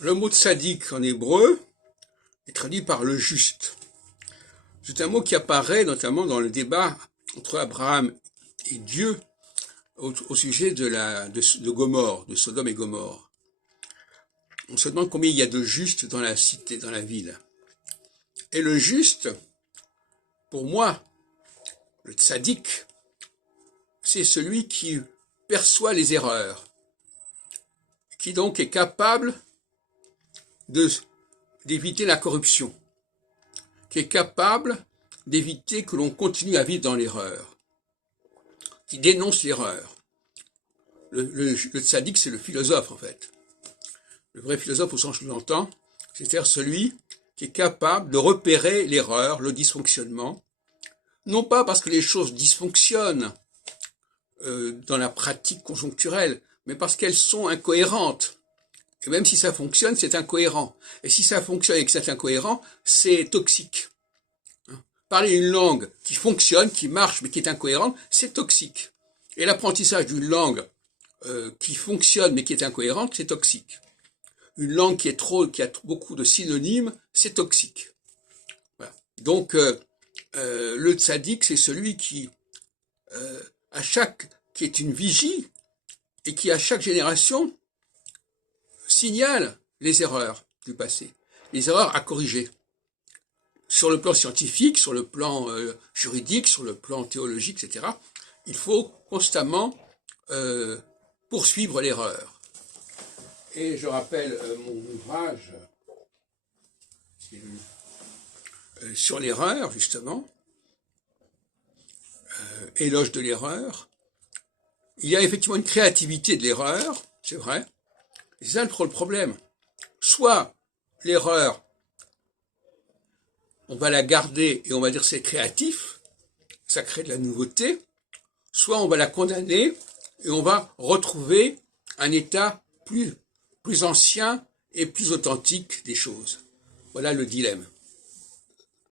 Le mot tzaddik en hébreu est traduit par le juste. C'est un mot qui apparaît notamment dans le débat entre Abraham et Dieu au sujet de Gomorrhe, de Sodome et Gomorrhe. On se demande combien il y a de justes dans la cité, dans la ville. Et le juste, pour moi, le tzaddik, c'est celui qui perçoit les erreurs, qui donc est capable d'éviter la corruption, qui est capable d'éviter que l'on continue à vivre dans l'erreur, qui dénonce l'erreur. Le tzaddik, c'est le philosophe en fait. Le vrai philosophe au sens que je l'entends, c'est-à-dire celui qui est capable de repérer l'erreur, le dysfonctionnement, non pas parce que les choses dysfonctionnent dans la pratique conjoncturelle, mais parce qu'elles sont incohérentes. Et même si ça fonctionne, c'est incohérent. Et si ça fonctionne et que c'est incohérent, c'est toxique. Parler une langue qui fonctionne, qui marche, mais qui est incohérente, c'est toxique. Et l'apprentissage d'une langue qui fonctionne, mais qui est incohérente, c'est toxique. Une langue qui a beaucoup de synonymes, c'est toxique. Voilà. Donc, le tzaddik, c'est celui qui est une vigie, et qui, à chaque génération, signale les erreurs du passé, les erreurs à corriger. Sur le plan scientifique, sur le plan juridique, sur le plan théologique, etc., il faut constamment poursuivre l'erreur. Et je rappelle mon ouvrage sur l'erreur, justement, Éloge de l'erreur. Il y a effectivement une créativité de l'erreur, c'est vrai. C'est ça le problème. Soit l'erreur, on va la garder et on va dire c'est créatif, ça crée de la nouveauté, soit on va la condamner et on va retrouver un état plus ancien et plus authentique des choses. Voilà le dilemme.